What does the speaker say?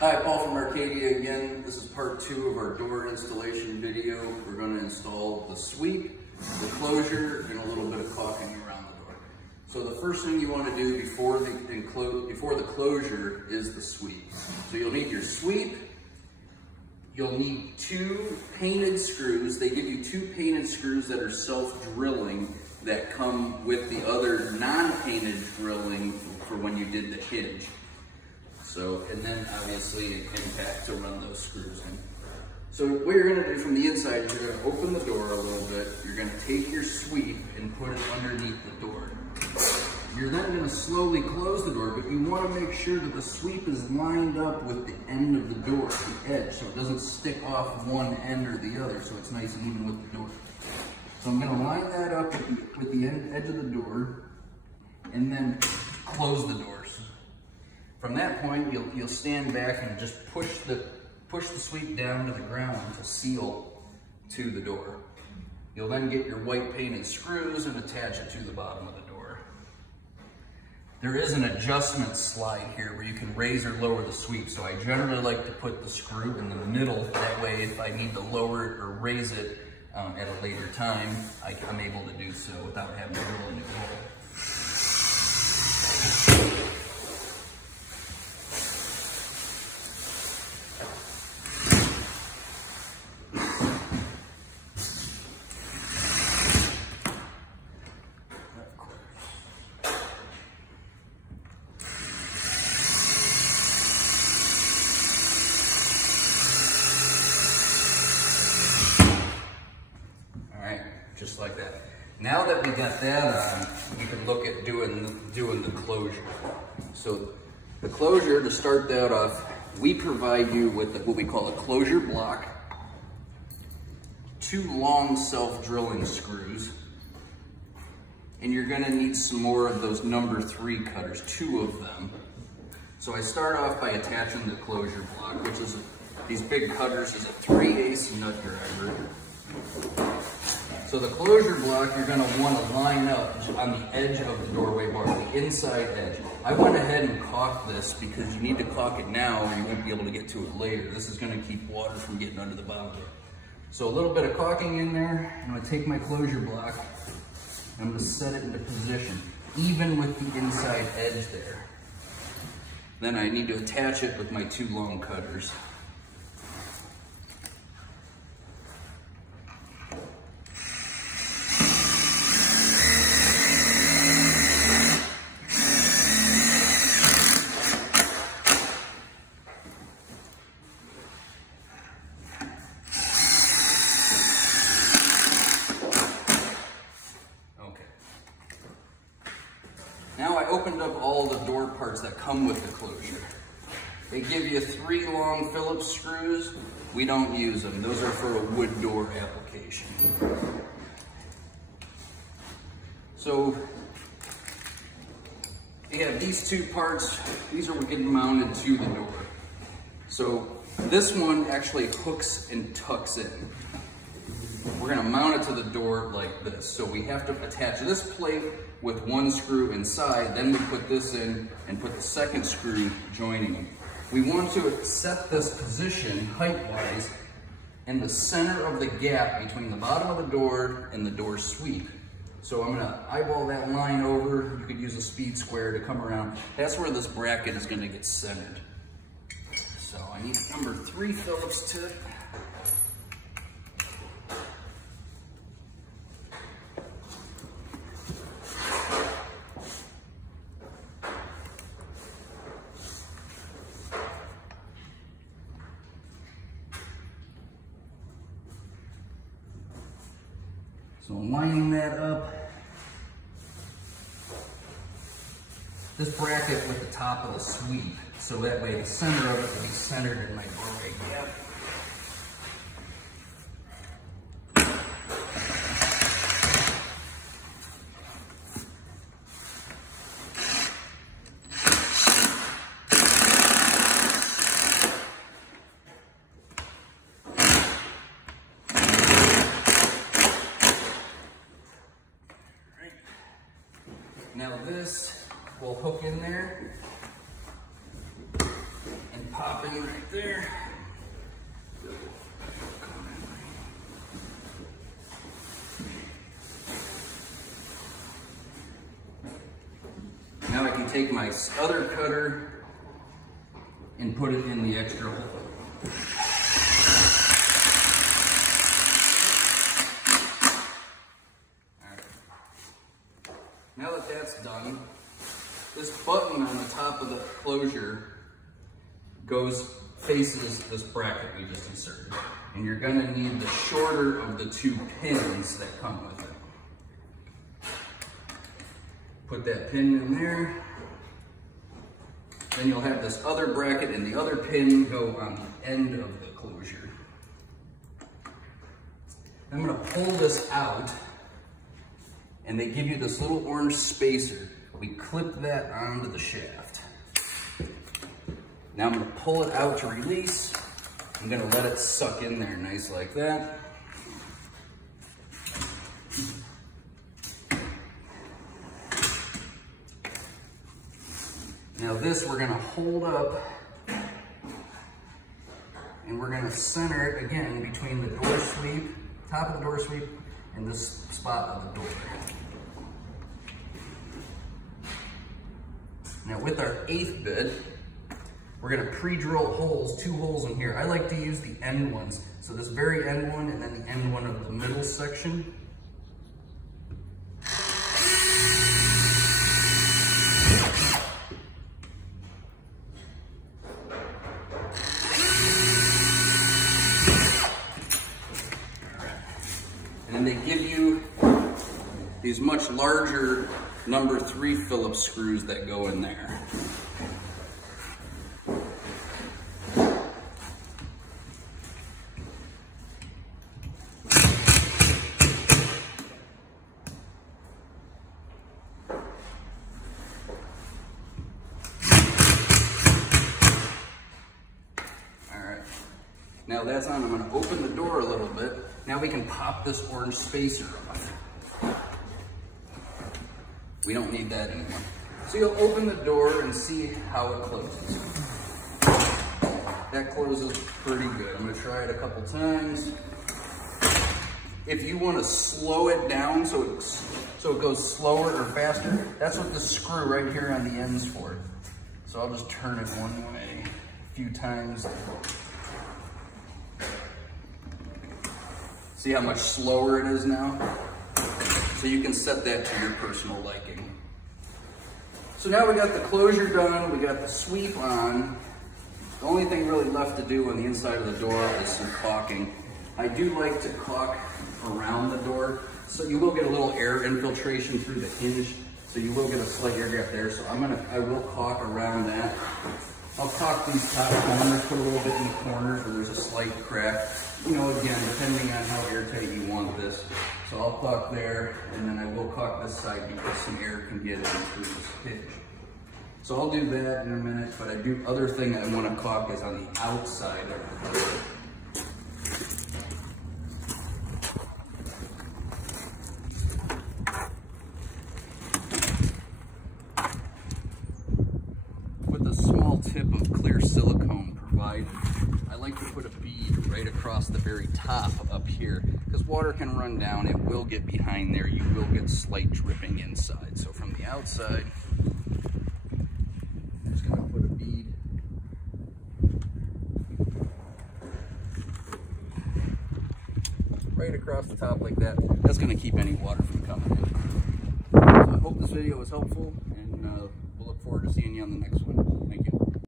Hi, Paul from Arcadia again. This is part 2 of our door installation video. We're going to install the sweep, the closure, and a little bit of caulking around the door. So the first thing you want to do before the closure is the sweep. So you'll need your sweep. You'll need 2 painted screws. They give you 2 painted screws that are self-drilling that come with the other non-painted drilling for when you did the hinge. So, and then obviously an impact to run those screws in. So what you're gonna do from the inside is you're gonna open the door a little bit. You're gonna take your sweep and put it underneath the door. You're then gonna slowly close the door, but you wanna make sure that the sweep is lined up with the end of the door, the edge, so it doesn't stick off one end or the other, so it's nice and even with the door. So I'm gonna line that up with the edge of the door, and then close the doors. From that point, you'll stand back and just push the sweep down to the ground to seal to the door. You'll then get your white painted screws and attach it to the bottom of the door. There is an adjustment slide here where you can raise or lower the sweep, so I generally like to put the screw in the middle. That way, if I need to lower it or raise it at a later time, I'm able to do so without having to drill a new hole. Just like that. Now that we got that on, we can look at doing the closure. So the closure, to start that off, we provide you with what we call a closure block, 2 long self-drilling screws, and you're gonna need some more of those number 3 cutters, 2 of them. So I start off by attaching the closure block, which is these big cutters is a 3/8 nut driver. So the closure block, you're gonna wanna line up on the edge of the doorway bar, the inside edge. I went ahead and caulked this because you need to caulk it now or you won't be able to get to it later. This is gonna keep water from getting under the bottom. So a little bit of caulking in there. I'm gonna take my closure block, I'm gonna set it into position, even with the inside edge there. Then I need to attach it with my 2 long cutters. Now I opened up all the door parts that come with the closure. They give you 3 long Phillips screws. We don't use them. Those are for a wood door application. So you have these 2 parts. These are getting mounted to the door. So this one actually hooks and tucks in. We're gonna mount it to the door like this. So we have to attach this plate with 1 screw inside, then we put this in and put the 2nd screw joining them. We want to set this position height-wise in the center of the gap between the bottom of the door and the door sweep. So I'm gonna eyeball that line over. You could use a speed square to come around. That's where this bracket is gonna get centered. So I need number 3 Phillips tip. So lining that up, this bracket with the top of the sweep, so that way the center of it will be centered in my doorway gap. Now this will hook in there and popping right there. Now I can take my other cutter and put it in the extra hole. Now that that's done, this button on the top of the closure faces this bracket we just inserted. And you're gonna need the shorter of the two pins that come with it. Put that pin in there. Then you'll have this other bracket and the other pin go on the end of the closure. I'm gonna pull this out, and they give you this little orange spacer. We clip that onto the shaft. Now I'm gonna pull it out to release. I'm gonna let it suck in there nice like that. Now this we're gonna hold up, and we're gonna center it again between the door sweep, top of the door sweep, and this spot of the door. Now with our 1/8 bit, we're gonna pre-drill holes, 2 holes in here. I like to use the end ones. So this very end one and then the end one of the middle section. And then they give you these much larger number 3 Phillips screws that go in there. Now that's on, I'm gonna open the door a little bit. Now we can pop this orange spacer off. We don't need that anymore. So you'll open the door and see how it closes. That closes pretty good. I'm gonna try it a couple times. If you wanna slow it down so it goes slower or faster, that's what the screw right here on the end's for. So I'll just turn it one way a few times. See how much slower it is now? So you can set that to your personal liking. So now we got the closure done, we got the sweep on. The only thing really left to do on the inside of the door is some caulking. I do like to caulk around the door, so you will get a little air infiltration through the hinge, so you will get a slight air gap there. So I will caulk around that. I'll caulk these top corners, put a little bit in the corners where there's a slight crack. You know, again, depending on how airtight you want this. So I'll caulk there, and then I will caulk this side because some air can get in through this hinge. So I'll do that in a minute, but other thing I want to caulk is on the outside of the door. With a small tip of clear silicone provided, I like to put a bead right across the very top up here, because water can run down, it will get behind there, you will get slight dripping inside. So from the outside, I'm just going to put a bead right across the top like that. That's going to keep any water from coming in. So I hope this video was helpful, and we'll look forward to seeing you on the next one. Thank you.